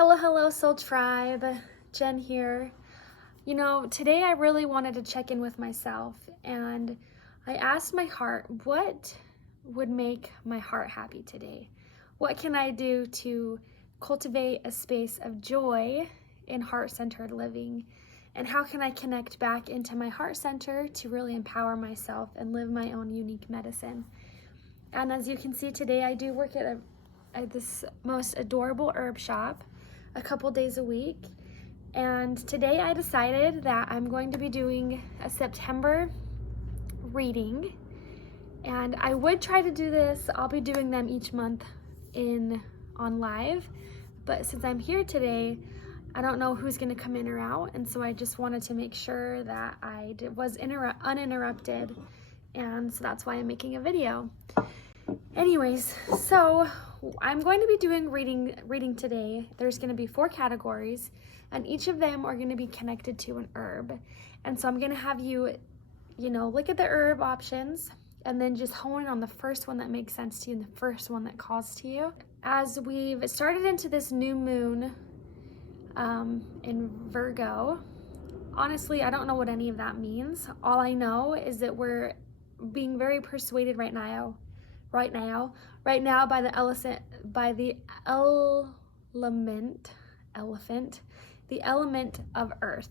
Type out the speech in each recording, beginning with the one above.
Hello, Soul Tribe. Jen here. You know, today I really wanted to check in with myself, and I asked my heart, what would make my heart happy today? What can I do to cultivate a space of joy in heart-centered living? And how can I connect back into my heart center to really empower myself and live my own unique medicine? And as you can see today, I do work at this most adorable herb shop a couple days a week. And today I decided that I'm going to be doing a September reading. And I would try to do this, I'll be doing them each month on live. But since I'm here today, I don't know who's going to come in or out. And so I just wanted to make sure that I was uninterrupted. And so that's why I'm making a video. Anyways, so I'm going to be doing reading today. There's going to be 4 categories, and each of them are going to be connected to an herb. And so I'm going to have you, look at the herb options and then just hone in on the first one that makes sense to you and the first one that calls to you. As we've started into this new moon in Virgo, honestly, I don't know what any of that means. All I know is that we're being very persuaded right now by the element of earth.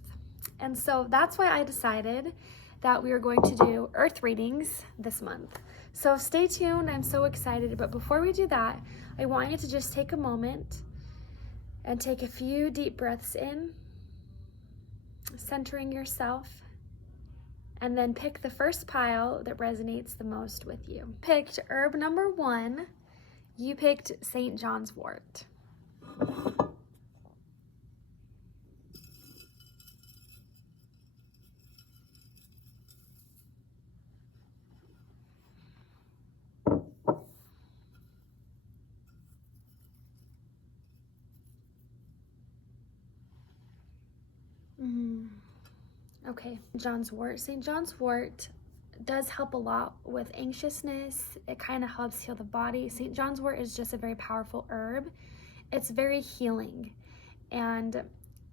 And so that's why I decided that we are going to do earth readings this month. So stay tuned, I'm so excited. But before we do that, I want you to just take a moment and take a few deep breaths in, centering yourself. And then pick the first pile that resonates the most with you. Picked herb number 1. You picked St. Johnswort. Okay, Johnswort. St. Johnswort does help a lot with anxiousness. It kind of helps heal the body. St. Johnswort is just a very powerful herb. It's very healing. And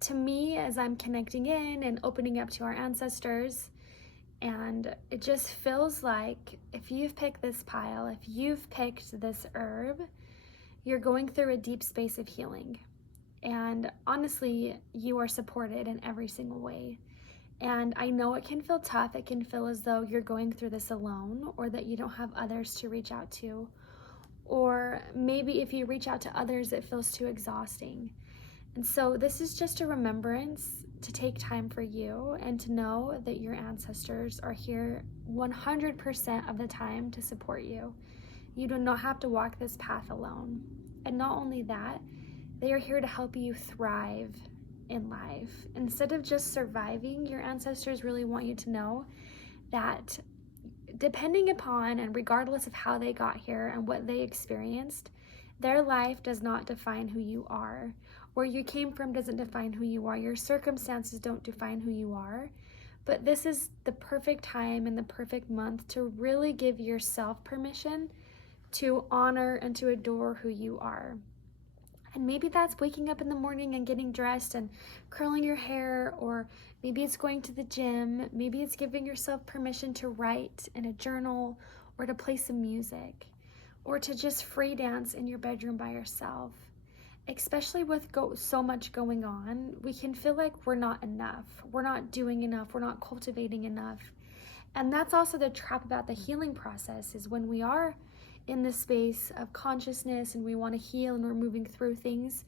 to me, as I'm connecting in and opening up to our ancestors, and it just feels like if you've picked this pile, if you've picked this herb, you're going through a deep space of healing. And honestly, you are supported in every single way. And I know it can feel tough. It can feel as though you're going through this alone, or that you don't have others to reach out to. Or maybe if you reach out to others, it feels too exhausting. And so this is just a remembrance to take time for you and to know that your ancestors are here 100% of the time to support you. You do not have to walk this path alone. And not only that, they are here to help you thrive in life. Instead of just surviving, your ancestors really want you to know that depending upon and regardless of how they got here and what they experienced, their life does not define who you are. Where you came from doesn't define who you are. Your circumstances don't define who you are. But this is the perfect time and the perfect month to really give yourself permission to honor and to adore who you are. And maybe that's waking up in the morning and getting dressed and curling your hair, or maybe it's going to the gym. Maybe it's giving yourself permission to write in a journal, or to play some music, or to just free dance in your bedroom by yourself. Especially with so much going on, we can feel like we're not enough. We're not doing enough. We're not cultivating enough. And that's also the trap about the healing process, is when we are in the space of consciousness and we want to heal and we're moving through things,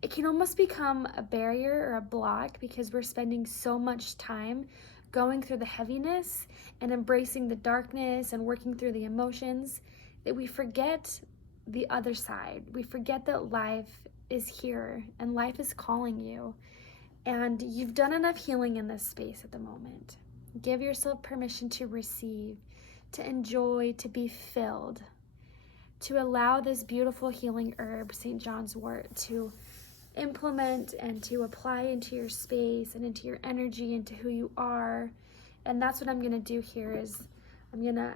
it can almost become a barrier or a block because we're spending so much time going through the heaviness and embracing the darkness and working through the emotions that we forget the other side. We forget that life is here and life is calling you, and you've done enough healing in this space at the moment. Give yourself permission to receive, to enjoy, to be filled, to allow this beautiful healing herb, St. Johnswort, to implement and to apply into your space and into your energy, into who you are. And that's what I'm going to do here. Is I'm going to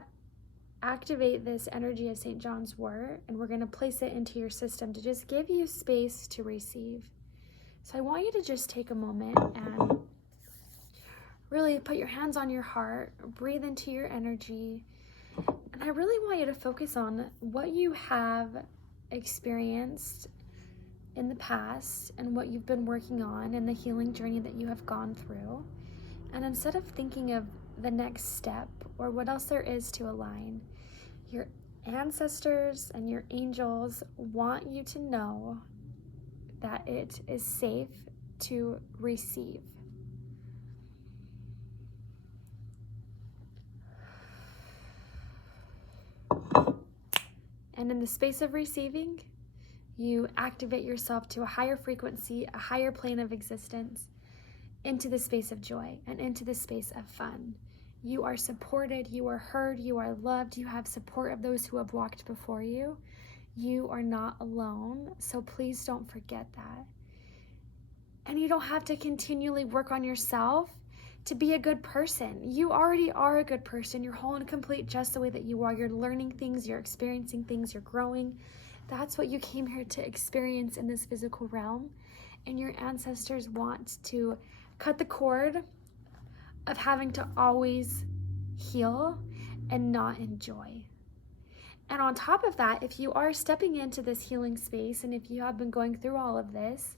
activate this energy of St. Johnswort, and we're going to place it into your system to just give you space to receive. So I want you to just take a moment and really put your hands on your heart, breathe into your energy, and I really want you to focus on what you have experienced in the past and what you've been working on and the healing journey that you have gone through. And instead of thinking of the next step or what else there is to align, your ancestors and your angels want you to know that it is safe to receive. And in the space of receiving, you activate yourself to a higher frequency, a higher plane of existence, into the space of joy and into the space of fun. You are supported, you are heard, you are loved, you have support of those who have walked before you. You are not alone, so please don't forget that. And you don't have to continually work on yourself to be a good person. You already are a good person. You're whole and complete just the way that you are. You're learning things, you're experiencing things, you're growing. That's what you came here to experience in this physical realm. And your ancestors want to cut the cord of having to always heal and not enjoy. And on top of that, if you are stepping into this healing space and if you have been going through all of this,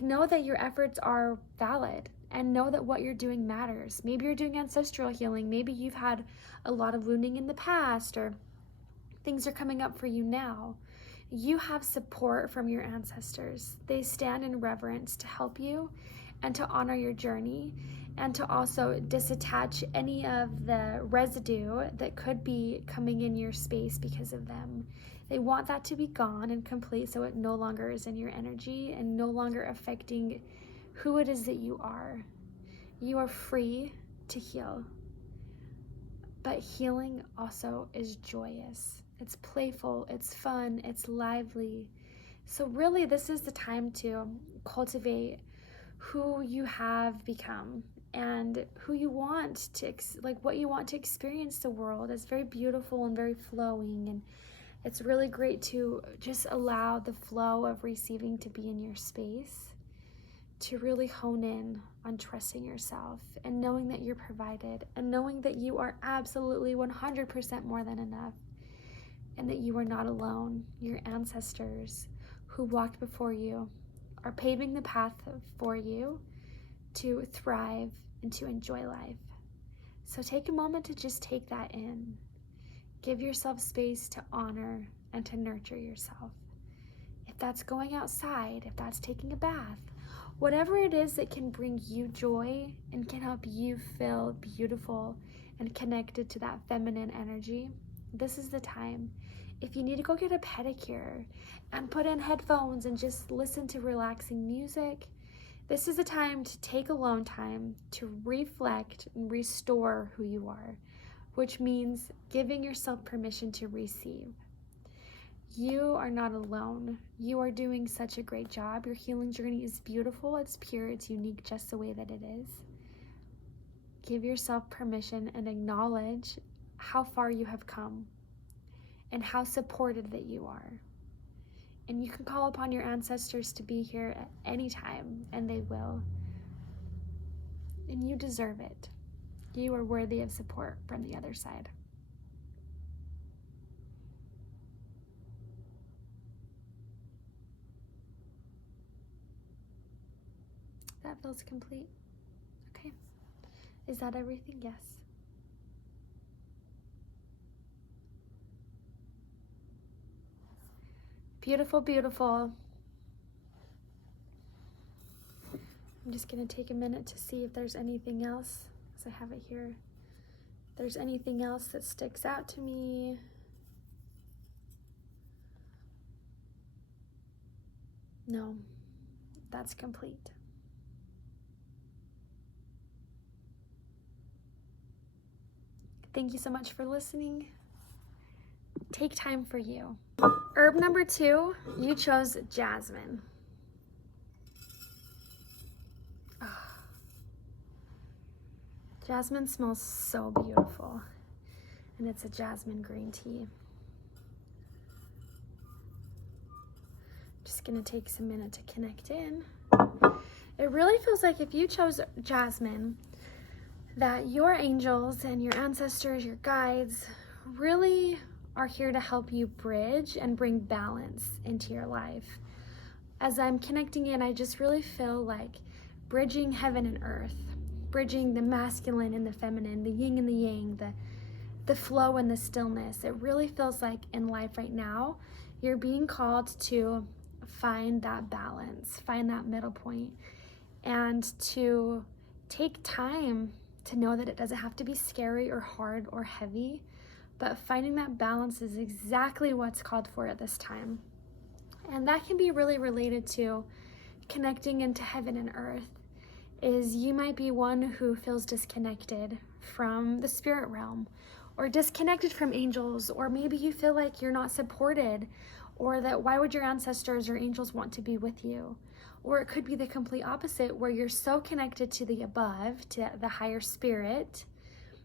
know that your efforts are valid and know that what you're doing matters. Maybe you're doing ancestral healing. Maybe you've had a lot of wounding in the past or things are coming up for you now. You have support from your ancestors. They stand in reverence to help you and to honor your journey and to also disattach any of the residue that could be coming in your space because of them. They want that to be gone and complete so it no longer is in your energy and no longer affecting who it is that you are. You are free to heal. But healing also is joyous. It's playful, it's fun, it's lively. So really, this is the time to cultivate who you have become and who you want to, what you want to experience the world. It's very beautiful and very flowing, and it's really great to just allow the flow of receiving to be in your space, to really hone in on trusting yourself and knowing that you're provided and knowing that you are absolutely 100% more than enough and that you are not alone. Your ancestors who walked before you are paving the path for you to thrive and to enjoy life. So take a moment to just take that in. Give yourself space to honor and to nurture yourself. If that's going outside, if that's taking a bath, whatever it is that can bring you joy and can help you feel beautiful and connected to that feminine energy, this is the time. If you need to go get a pedicure and put in headphones and just listen to relaxing music, this is a time to take alone time to reflect and restore who you are, which means giving yourself permission to receive. You are not alone. You are doing such a great job. Your healing journey is beautiful, it's pure, it's unique just the way that it is. Give yourself permission and acknowledge how far you have come and how supported that you are. And you can call upon your ancestors to be here at any time, and they will. And you deserve it. You are worthy of support from the other side. That feels complete. Okay. Is that everything? Yes. Beautiful, beautiful. I'm just going to take a minute to see if there's anything else, as I have it here. If there's anything else that sticks out to me. No, that's complete. Thank you so much for listening. Take time for you. Herb number 2, you chose jasmine. Jasmine smells so beautiful. and it's a jasmine green tea. Just gonna take some minute to connect in. It really feels like if you chose jasmine, that your angels and your ancestors, your guides, really are here to help you bridge and bring balance into your life. As I'm connecting in, I just really feel like bridging heaven and earth, bridging the masculine and the feminine, the yin and the yang, the flow and the stillness. It really feels like in life right now, you're being called to find that balance, find that middle point, and to take time to know that it doesn't have to be scary or hard or heavy, but finding that balance is exactly what's called for at this time. And that can be really related to connecting into heaven and earth. Is you might be one who feels disconnected from the spirit realm, or disconnected from angels, or maybe you feel like you're not supported, or that why would your ancestors or angels want to be with you? Or it could be the complete opposite, where you're so connected to the above, to the higher spirit,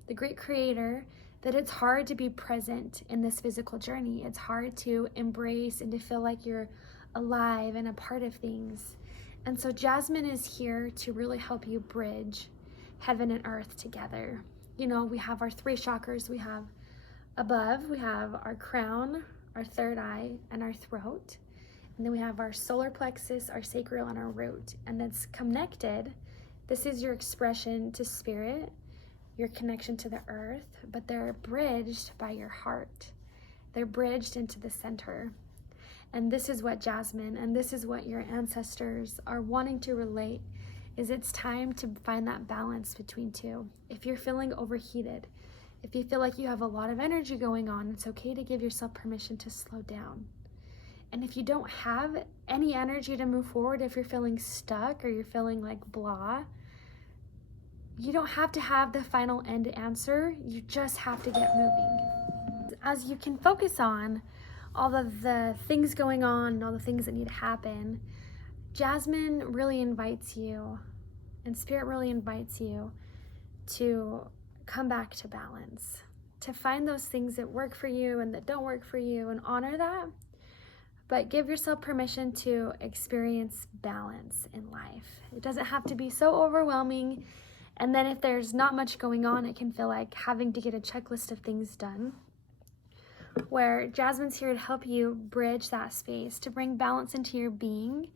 the great creator, that it's hard to be present in this physical journey. It's hard to embrace and to feel like you're alive and a part of things. And so Jasmine is here to really help you bridge heaven and earth together. You know, we have our three chakras. We have above, we have our crown, our third eye, and our throat. And then we have our solar plexus, our sacral, and our root. And it's connected. This is your expression to spirit, your connection to the earth, but they're bridged by your heart. They're bridged into the center. And this is what Jasmine, and this is what your ancestors are wanting to relate, is it's time to find that balance between two. If you're feeling overheated, if you feel like you have a lot of energy going on, it's okay to give yourself permission to slow down. And if you don't have any energy to move forward, if you're feeling stuck or you're feeling like blah, you don't have to have the final end answer. You just have to get moving. As you can focus on all of the things going on and all the things that need to happen, Jasmine really invites you, and Spirit really invites you to come back to balance, to find those things that work for you and that don't work for you and honor that, but give yourself permission to experience balance in life. It doesn't have to be so overwhelming. And then if there's not much going on, it can feel like having to get a checklist of things done, where Jasmine's here to help you bridge that space, to bring balance into your being.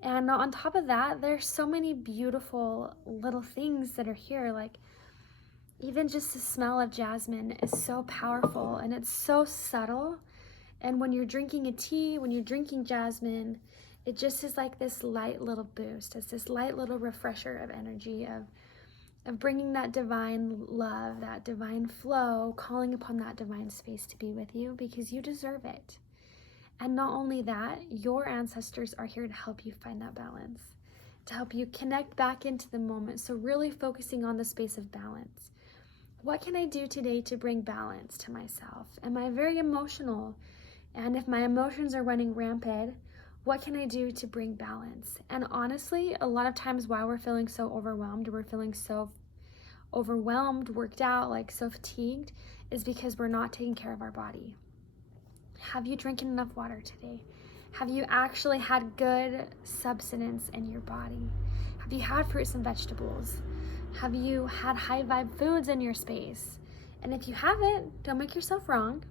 And on top of that, there's so many beautiful little things that are here. Like even just the smell of jasmine is so powerful and it's so subtle. And when you're drinking a tea, when you're drinking jasmine, it just is like this light little boost. It's this light little refresher of energy, of bringing that divine love, that divine flow, calling upon that divine space to be with you because you deserve it. And not only that, your ancestors are here to help you find that balance, to help you connect back into the moment. So really focusing on the space of balance. What can I do today to bring balance to myself? Am I very emotional? And if my emotions are running rampant, what can I do to bring balance? And honestly, a lot of times why we're feeling so overwhelmed, or we're feeling so overwhelmed, worked out, like so fatigued, is because we're not taking care of our body. Have you drinking enough water today? Have you actually had good substance in your body? Have you had fruits and vegetables? Have you had high vibe foods in your space? And if you haven't, don't make yourself wrong.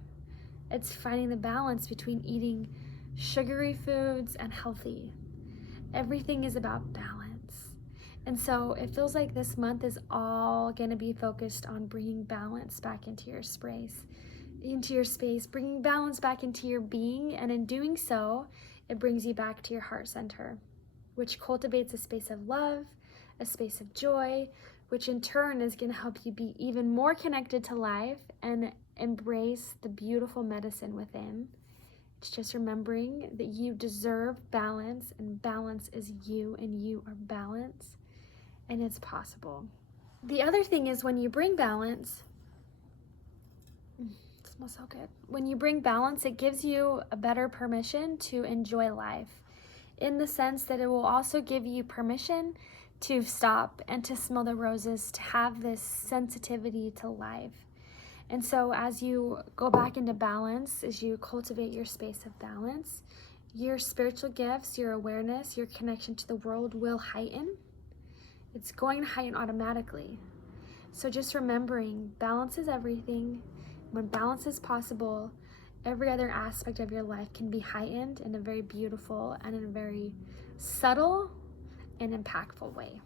It's finding the balance between eating sugary foods and healthy. Everything is about balance. And so it feels like this month is all going to be focused on bringing balance back into your space, bringing balance back into your being. And in doing so, it brings you back to your heart center, which cultivates a space of love, a space of joy, which in turn is going to help you be even more connected to life and embrace the beautiful medicine within. It's just remembering that you deserve balance, and balance is you, and you are balance, and it's possible. The other thing is when you bring balance, it smells so good. When you bring balance, it gives you a better permission to enjoy life, in the sense that it will also give you permission to stop and to smell the roses, to have this sensitivity to life. And so as you go back into balance, as you cultivate your space of balance, your spiritual gifts, your awareness, your connection to the world will heighten. It's going to heighten automatically. So just remembering, balance is everything. When balance is possible, every other aspect of your life can be heightened in a very beautiful and in a very subtle and impactful way.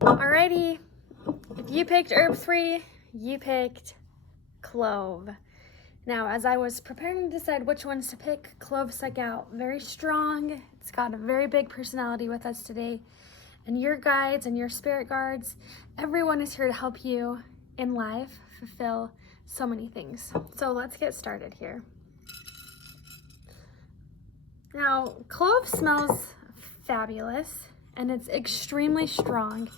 Alrighty, if you picked herb 3, you picked clove. Now, as I was preparing to decide which ones to pick, clove stuck out very strong. It's got a very big personality with us today. And your guides and your spirit guards, everyone is here to help you in life fulfill so many things. So let's get started here. Now, clove smells fabulous and it's extremely strong.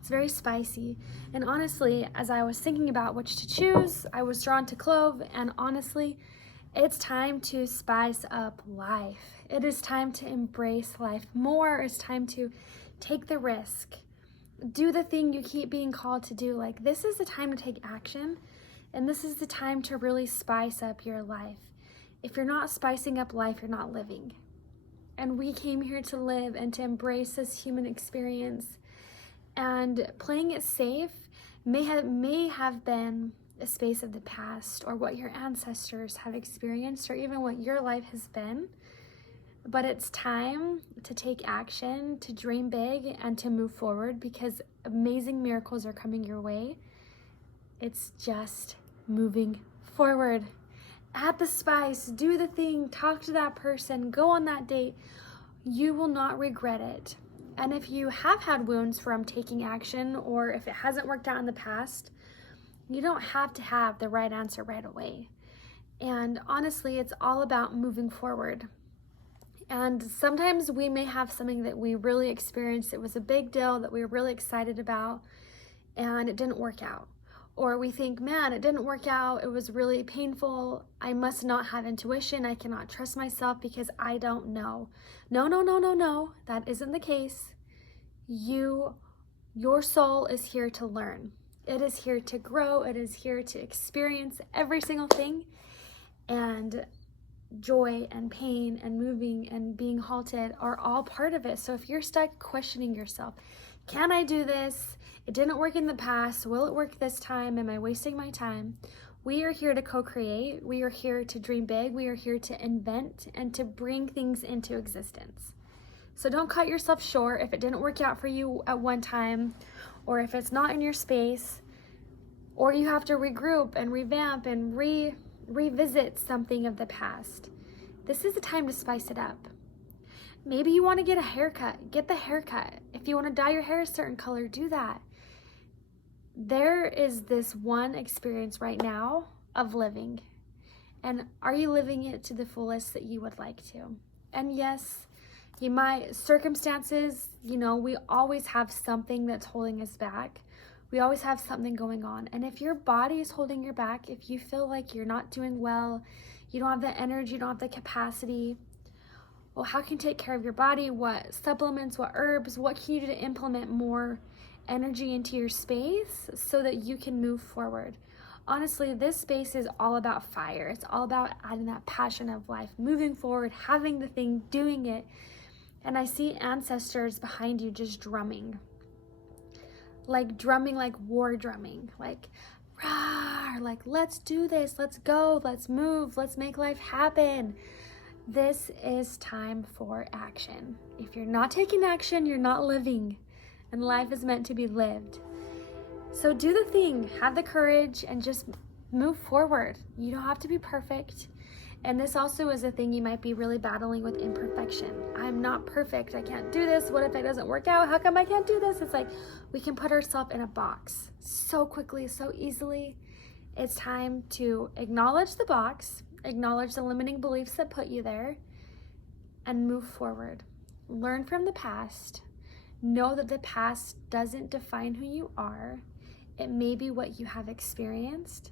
It's very spicy. And honestly, as I was thinking about which to choose, I was drawn to clove. And honestly, it's time to spice up life. It is time to embrace life more. It's time to take the risk. Do the thing you keep being called to do. Like, this is the time to take action. And this is the time to really spice up your life. If you're not spicing up life, you're not living. And we came here to live and to embrace this human experience. And playing it safe may have been a space of the past or what your ancestors have experienced or even what your life has been. But it's time to take action, to dream big, and to move forward because amazing miracles are coming your way. It's just moving forward. Add the spice, do the thing, talk to that person, go on that date. You will not regret it. And if you have had wounds from taking action or if it hasn't worked out in the past, you don't have to have the right answer right away. And honestly, it's all about moving forward. And sometimes we may have something that we really experienced. It was a big deal that we were really excited about and it didn't work out. Or we think, man, it didn't work out. It was really painful. I must not have intuition. I cannot trust myself because I don't know. No. That isn't the case. Your soul is here to learn. It is here to grow. It is here to experience every single thing. And joy and pain and moving and being halted are all part of it. So if you're stuck questioning yourself, can I do this? It didn't work in the past. Will it work this time? Am I wasting my time? We are here to co-create. We are here to dream big. We are here to invent and to bring things into existence. So don't cut yourself short if it didn't work out for you at one time, or if it's not in your space, or you have to regroup and revamp and revisit something of the past. This is the time to spice it up. Maybe you want to get a haircut. Get the haircut. If you want to dye your hair a certain color, do that. There is this one experience right now of living. And are you living it to the fullest that you would like to? And yes, circumstances, we always have something that's holding us back. We always have something going on. And if your body is holding you back, if you feel like you're not doing well, you don't have the energy, you don't have the capacity, well, how can you take care of your body? What supplements, what herbs, what can you do to implement more energy into your space so that you can move forward? Honestly, this space is all about fire. It's all about adding that passion of life, moving forward, having the thing, doing it. And I see ancestors behind you just drumming. Like war drumming, like, rah, like, let's do this, let's go, let's move, let's make life happen. This is time for action. If you're not taking action, you're not living, and life is meant to be lived. So do the thing, have the courage, and just move forward. You don't have to be perfect. And this also is a thing you might be really battling with imperfection. I'm not perfect. I can't do this. What if it doesn't work out? How come I can't do this? It's like we can put ourselves in a box so quickly, so easily. It's time to acknowledge the box, acknowledge the limiting beliefs that put you there, and move forward. Learn from the past. Know that the past doesn't define who you are. It may be what you have experienced,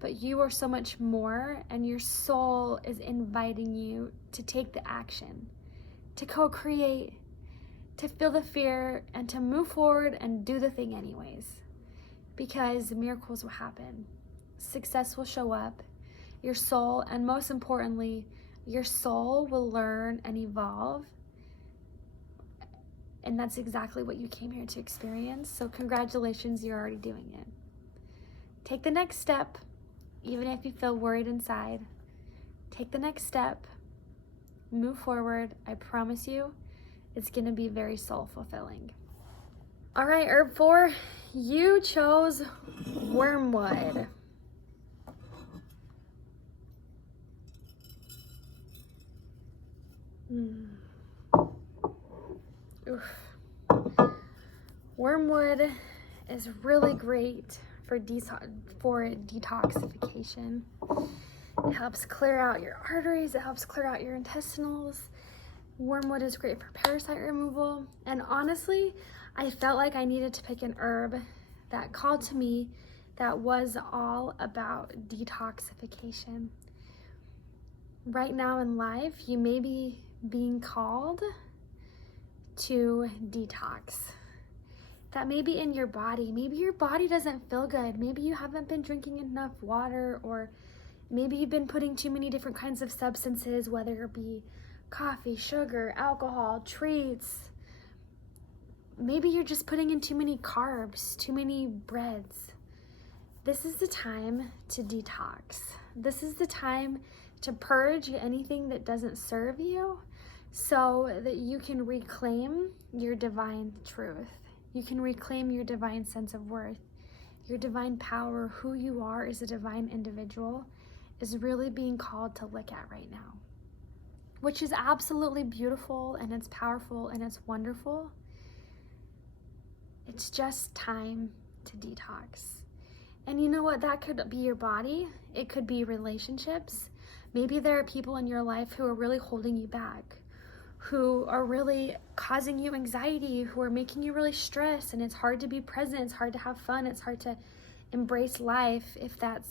but you are so much more, and your soul is inviting you to take the action, to co-create, to feel the fear, and to move forward and do the thing anyways, because miracles will happen. success will show up, your soul, and most importantly, your soul will learn and evolve. And that's exactly what you came here to experience. So congratulations, you're already doing it. Take the next step, even if you feel worried inside. Take the next step, move forward. I promise you, it's gonna be very soul fulfilling. All right, herb 4, you chose wormwood. Oof. Wormwood is really great for detoxification. It helps clear out your arteries. It helps clear out your intestinals. Wormwood is great for parasite removal. And honestly, I felt like I needed to pick an herb that called to me that was all about detoxification. Right now in life, you may be being called to detox. That may be in your body. Maybe your body doesn't feel good. Maybe you haven't been drinking enough water, or maybe you've been putting too many different kinds of substances, whether it be coffee, sugar, alcohol, treats. Maybe you're just putting in too many carbs, too many breads. This is the time to detox. This is the time to purge anything that doesn't serve you so that you can reclaim your divine truth. You can reclaim your divine sense of worth, your divine power, who you are as a divine individual is really being called to look at right now, which is absolutely beautiful and it's powerful and it's wonderful. It's just time to detox. And you know what? That could be your body. It could be relationships. Maybe there are people in your life who are really holding you back, who are really causing you anxiety, who are making you really stressed, and it's hard to be present, it's hard to have fun, it's hard to embrace life if that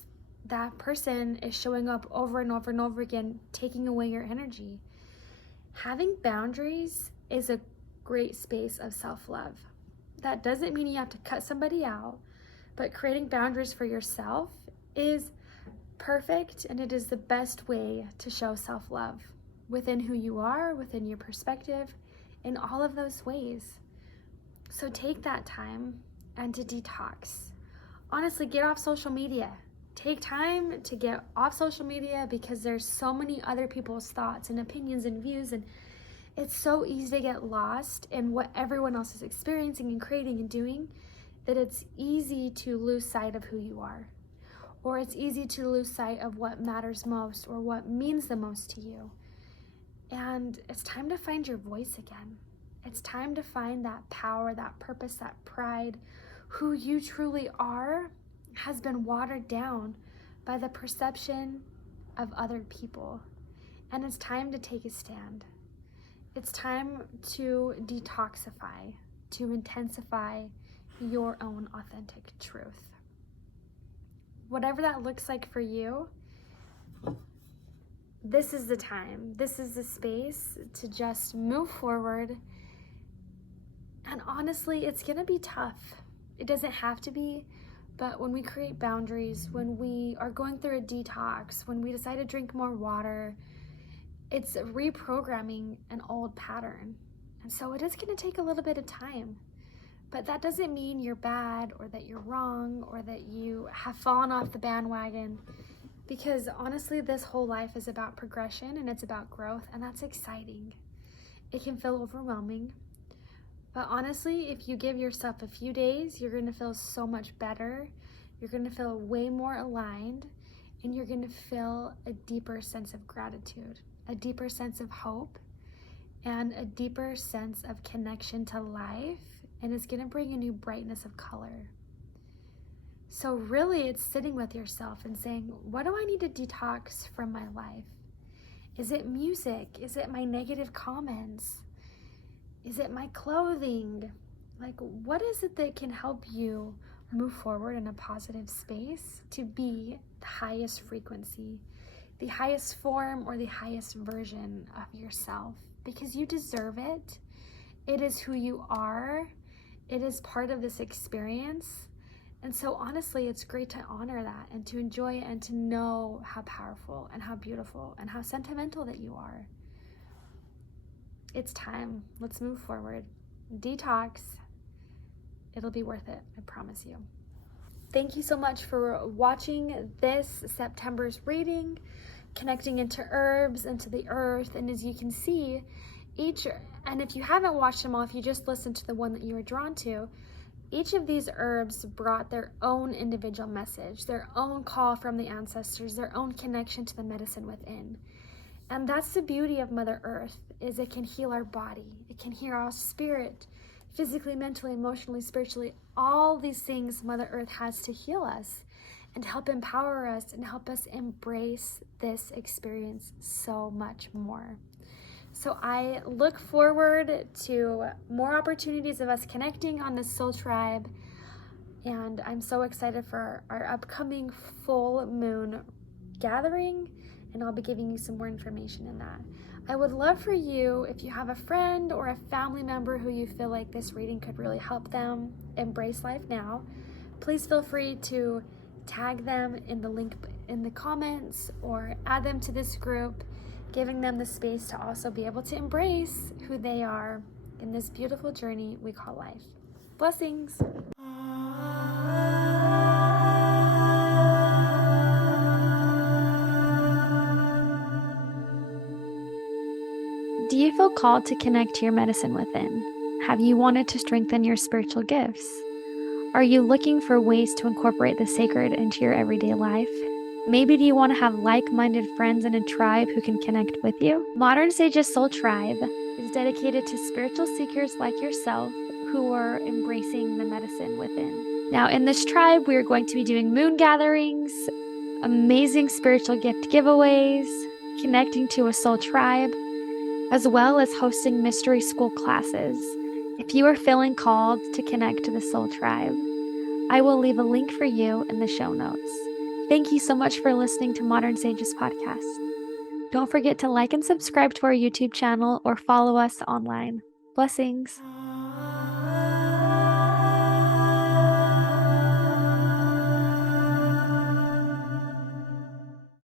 person is showing up over and over and over again, taking away your energy. Having boundaries is a great space of self-love. That doesn't mean you have to cut somebody out, but creating boundaries for yourself is perfect, and it is the best way to show self-love within who you are, within your perspective, in all of those ways. So take that time and to detox. Honestly, get off social media. Take time to get off social media because there's so many other people's thoughts and opinions and views, and it's so easy to get lost in what everyone else is experiencing and creating and doing that it's easy to lose sight of who you are, or it's easy to lose sight of what matters most or what means the most to you. And it's time to find your voice again. It's time to find that power, that purpose, that pride. Who you truly are has been watered down by the perception of other people. And it's time to take a stand. It's time to detoxify, to intensify your own authentic truth. Whatever that looks like for you, this is the time, this is the space to just move forward. And honestly, it's gonna be tough. It doesn't have to be, but when we create boundaries, when we are going through a detox, when we decide to drink more water, it's reprogramming an old pattern. And so it is gonna take a little bit of time, but that doesn't mean you're bad or that you're wrong or that you have fallen off the bandwagon. Because honestly, this whole life is about progression and it's about growth, and that's exciting. It can feel overwhelming, but honestly, if you give yourself a few days, you're gonna feel so much better. You're gonna feel way more aligned, and you're gonna feel a deeper sense of gratitude, a deeper sense of hope, and a deeper sense of connection to life, and it's gonna bring a new brightness of color. So really, it's sitting with yourself and saying, what do I need to detox from my life? Is it music? Is it my negative comments? Is it my clothing? Like, what is it that can help you move forward in a positive space to be the highest frequency, the highest form, or the highest version of yourself? Because you deserve it. It is who you are. It is part of this experience. And so honestly, it's great to honor that and to enjoy it and to know how powerful and how beautiful and how sentimental that you are. It's time. Let's move forward. Detox. It'll be worth it, I promise you. Thank you so much for watching this September's reading, connecting into herbs, into the earth. And as you can see, and if you haven't watched them all, if you just listened to the one that you were drawn to, each of these herbs brought their own individual message, their own call from the ancestors, their own connection to the medicine within. And that's the beauty of Mother Earth, is it can heal our body. It can heal our spirit, physically, mentally, emotionally, spiritually. All these things Mother Earth has to heal us and help empower us and help us embrace this experience so much more. So I look forward to more opportunities of us connecting on this soul tribe. And I'm so excited for our upcoming full moon gathering. And I'll be giving you some more information in that. I would love for you, if you have a friend or a family member who you feel like this reading could really help them embrace life now, please feel free to tag them in the link in the comments or add them to this group, giving them the space to also be able to embrace who they are in this beautiful journey we call life. Blessings. Do you feel called to connect to your medicine within? Have you wanted to strengthen your spiritual gifts? Are you looking for ways to incorporate the sacred into your everyday life? Maybe do you want to have like-minded friends in a tribe who can connect with you? Modern Sage's Soul Tribe is dedicated to spiritual seekers like yourself who are embracing the medicine within. Now, in this tribe, we are going to be doing moon gatherings, amazing spiritual gift giveaways, connecting to a soul tribe, as well as hosting mystery school classes. If you are feeling called to connect to the soul tribe, I will leave a link for you in the show notes. Thank you so much for listening to Modern Sages Podcast. Don't forget to like and subscribe to our YouTube channel or follow us online. Blessings.